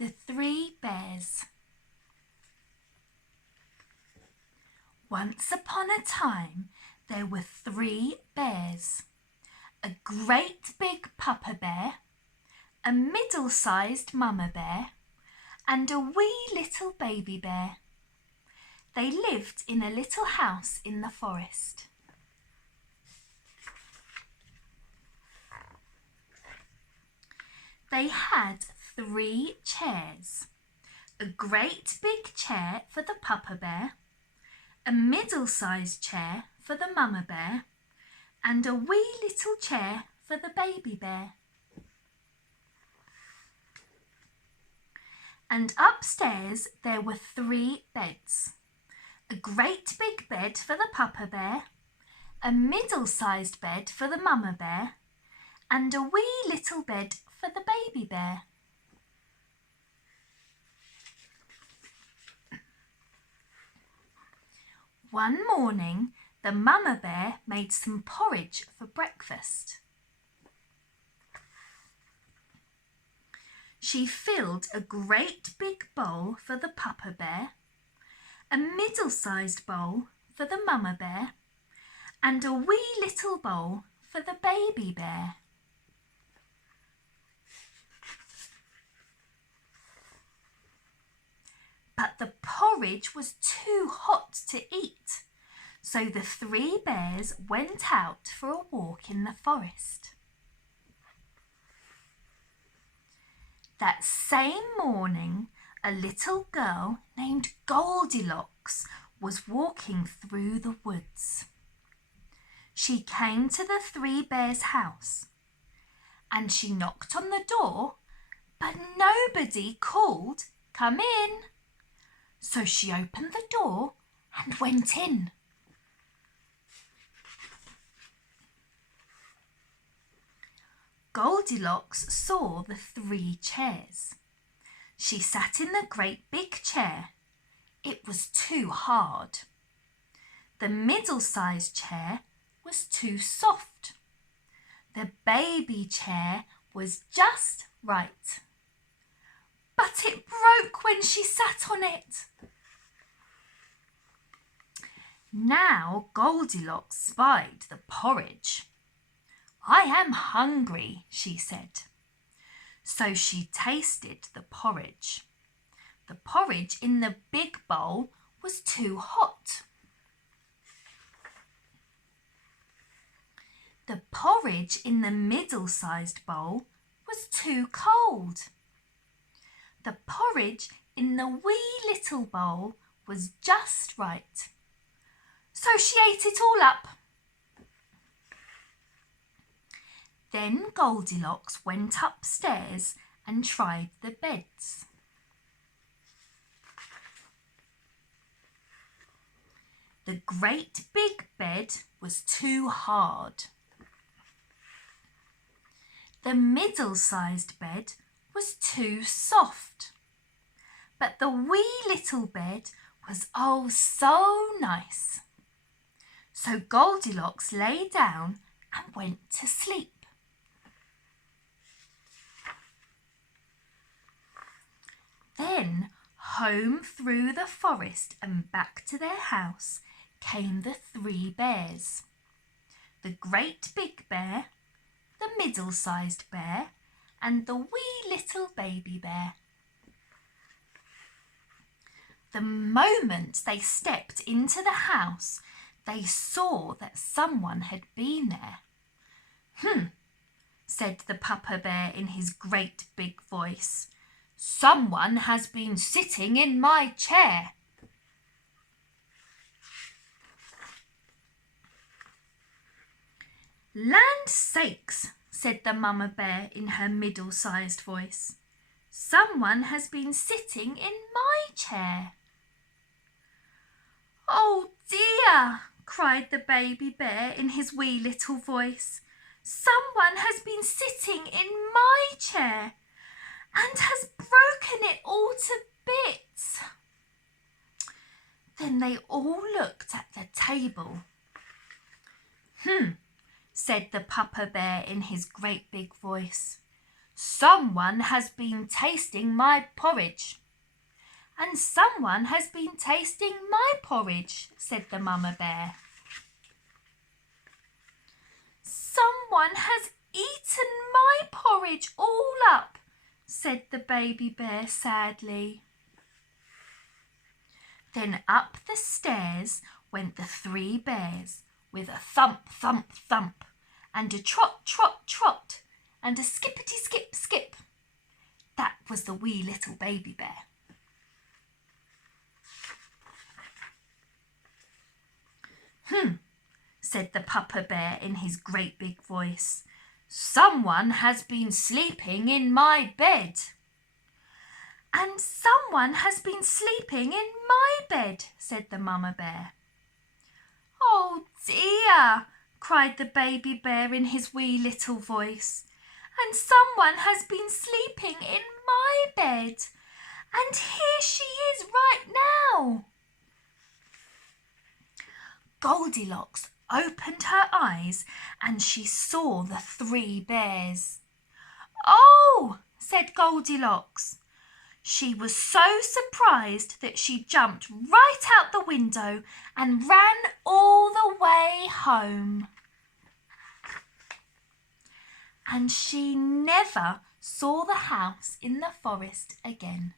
The Three Bears. Once upon a time, there were 3 bears. A great big papa bear, a middle-sized mama bear, and a wee little baby bear. They lived in a little house in the forest. They had 3 chairs. A great big chair for the papa bear, a middle-sized chair for the mama bear, and a wee little chair for the baby bear. And upstairs there were 3 beds. A great big bed for the papa bear, a middle-sized bed for the mama bear, and a wee little bed for the baby bear. One morning, the mama bear made some porridge for breakfast. She filled a great big bowl for the papa bear, a middle-sized bowl for the mama bear, and a wee little bowl for the baby bear. But the porridge was too hot to eat, so the 3 bears went out for a walk in the forest. That same morning, a little girl named Goldilocks was walking through the woods. She came to the 3 bears' house, and she knocked on the door, but nobody called, "Come in." So she opened the door and went in. Goldilocks saw the 3 chairs. She sat in the great big chair. It was too hard. The middle-sized chair was too soft. The baby chair was just right. But it broke when she sat on it. Now Goldilocks spied the porridge. "I am hungry," she said. So she tasted the porridge. The porridge in the big bowl was too hot. The porridge in the middle-sized bowl was too cold. The porridge in the wee little bowl was just right. So she ate it all up. Then Goldilocks went upstairs and tried the beds. The great big bed was too hard. The middle-sized bed was too soft. But the wee little bed was oh so nice. So Goldilocks lay down and went to sleep. Then home through the forest and back to their house came the 3 bears. The great big bear, the middle-sized bear, and the wee little baby bear. The moment they stepped into the house, they saw that someone had been there. Said the papa bear in his great big voice. "Someone has been sitting in my chair." "Land sakes," said the mama bear in her middle-sized voice. "Someone has been sitting in my chair." "Oh dear," cried the baby bear in his wee little voice. "Someone has been sitting in my chair and has broken it all to bits." Then they all looked at the table. Said the papa bear in his great big voice. "Someone has been tasting my porridge." "And someone has been tasting my porridge," said the Mama Bear. "Someone has eaten my porridge all up," said the Baby Bear sadly. Then up the stairs went the 3 bears, with a thump, thump, thump, and a trot, trot, trot, and a skippity, skip, skip. That was the wee little Baby Bear. Said the Papa Bear in his great big voice. "Someone has been sleeping in my bed." "And someone has been sleeping in my bed," said the Mama Bear. "Oh dear," cried the Baby Bear in his wee little voice. "And someone has been sleeping in my bed. And here she is right now." Goldilocks opened her eyes and she saw the 3 bears. "Oh," said Goldilocks. She was so surprised that she jumped right out the window and ran all the way home. And she never saw the house in the forest again.